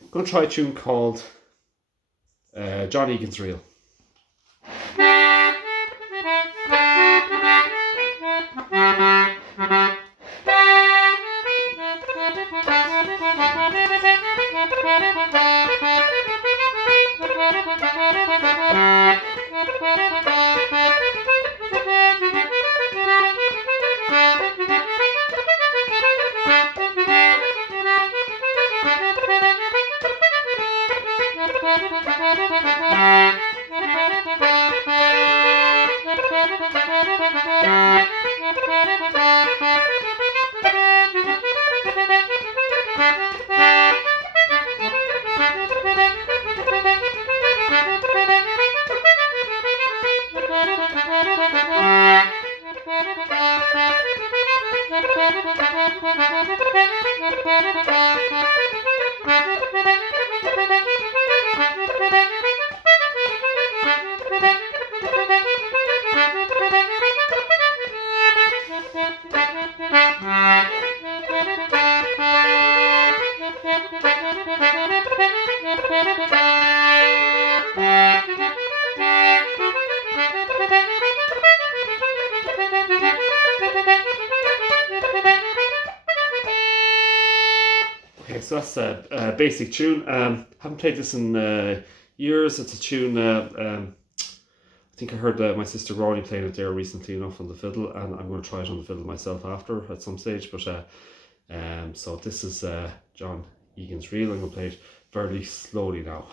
I'm going to try a tune called John Egan's Reel. Okay, so that's a basic tune. Haven't played this in years. It's a tune. I think I heard my sister Ronnie playing it there recently enough on the fiddle, and I'm going to try it on the fiddle myself after at some stage. But so this is John Egan's Reel. I'm going to play it fairly slowly now.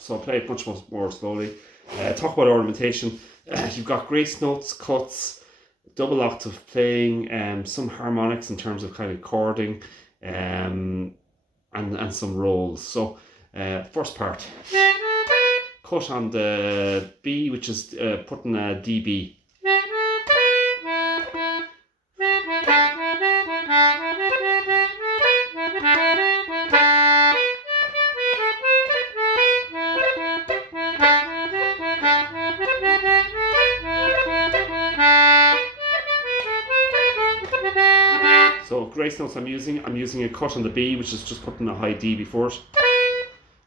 So I'll play it much more slowly. Talk about ornamentation. You've got grace notes, cuts, double octave playing, some harmonics in terms of kind of chording, and some rolls. So first part, cut on the B, which is putting a DB. So grace notes I'm using a cut on the B, which is just putting a high D before it.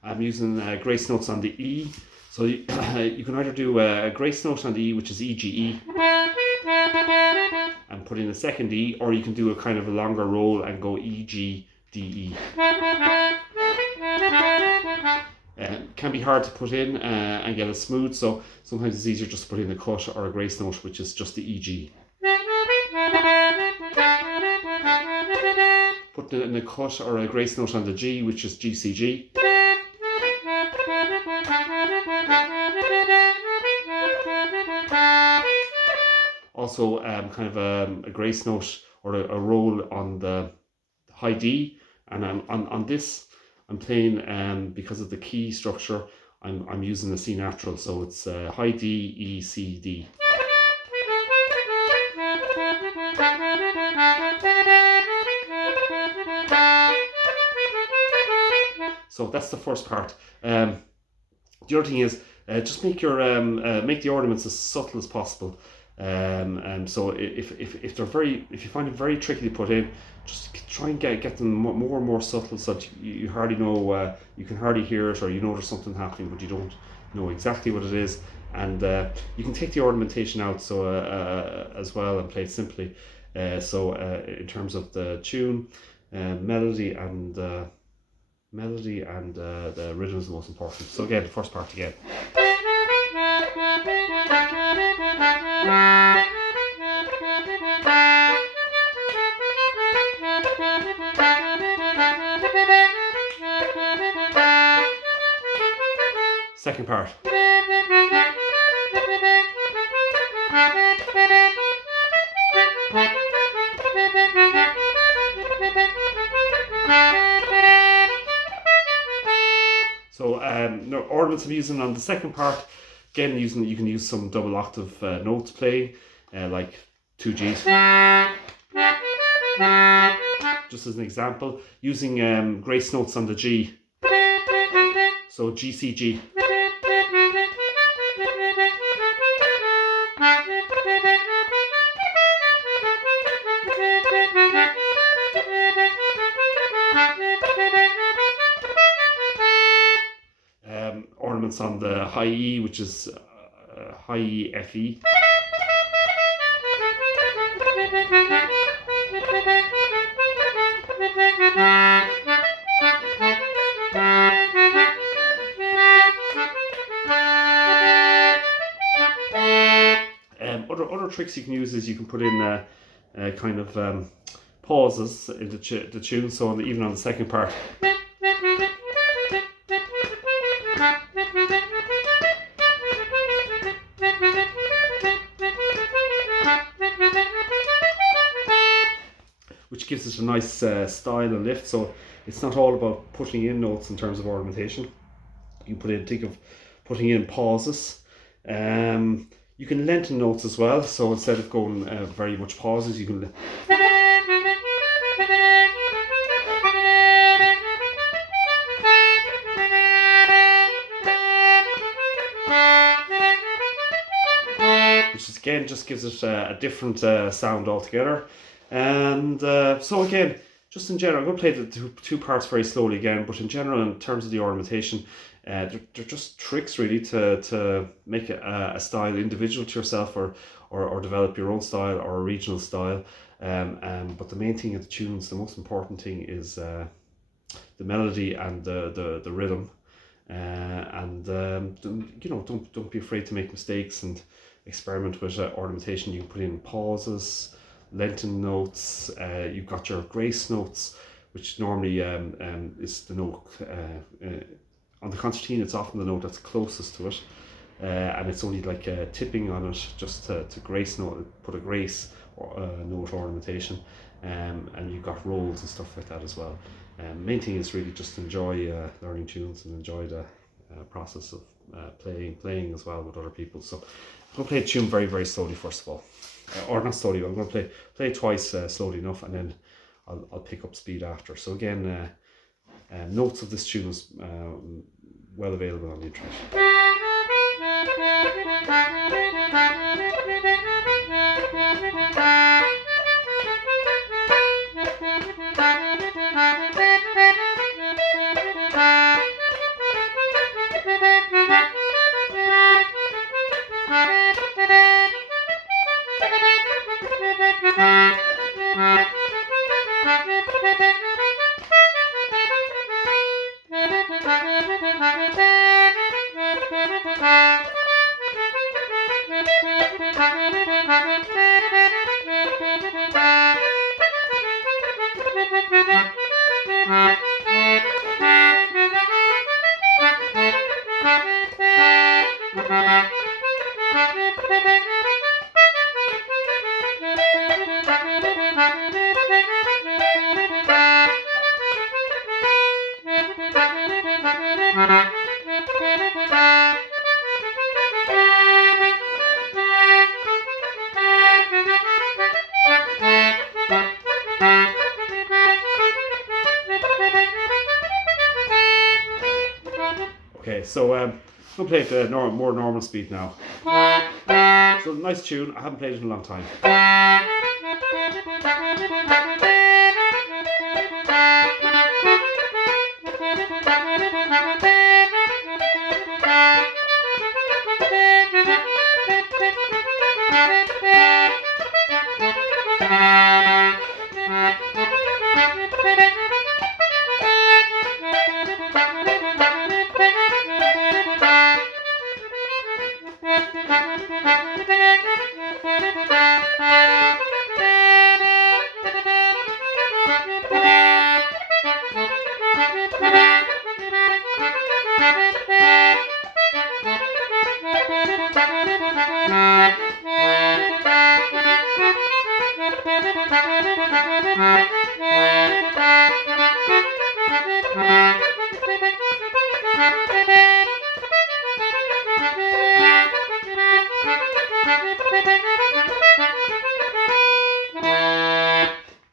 I'm using grace notes on the E. So you can either do a grace note on the E, which is E, G, E, and put in a second E, or you can do a kind of a longer roll and go E, G, D, E. Can be hard to put in and get it smooth, so sometimes it's easier just to put in a cut or a grace note, which is just the E, G. Putting it in a cut or a grace note on the G, which is G, C, G. Also kind of a grace note or a roll on the high D, and on this I'm playing because of the key structure. I'm using the C natural, so it's high D, E, C, D. So that's the first part. The other thing is just make your make the ornaments as subtle as possible. So if you find it very tricky to put in, just try and get them more and more subtle, so that you hardly know, you can hardly hear it, or you know there's something happening, but you don't know exactly what it is. And you can take the ornamentation out as well, and play it simply. In terms of the tune, melody and the rhythm is the most important. So again, the first part again. Second part. So ornaments I'm using on the second part, again you can use some double octave notes playing, like 2 Gs. Just as an example, using grace notes on the G. So G, C, G. Ornaments on the high E, which is high E, F, E. Other tricks you can use is you can put in kind of pauses in the tune, so even on the second part. Which gives it a nice style and lift. So it's not all about putting in notes in terms of ornamentation. You think of putting in pauses. You can lengthen notes as well. So instead of going very much pauses, you can. Which is, again, just gives it a different sound altogether. And so again, just in general, I'm going to play the two parts very slowly again, but in general, in terms of the ornamentation, they're just tricks really to make a style individual to yourself, or develop your own style or a regional style. But the main thing of the tunes, the most important thing is the melody and the rhythm. Don't be afraid to make mistakes and experiment with ornamentation. You can put in pauses, lengthen notes. You've got your grace notes, which normally is the note on the concertina. It's often the note that's closest to it, and it's only like tipping on it just to grace note, put a grace note ornamentation, and you've got rolls and stuff like that as well. Main thing is really just enjoy learning tunes and enjoy the process of playing as well with other people. So I'm going to play a tune very, very slowly first of all. Or not slowly, I'm going to play it twice slowly enough, and then I'll pick up speed after. So again, notes of this tune is well available on the internet. Okay, so we'll play it at more normal speed now. So nice tune. I haven't played it in a long time.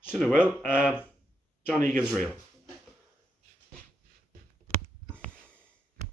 Should have will. John Egan's real.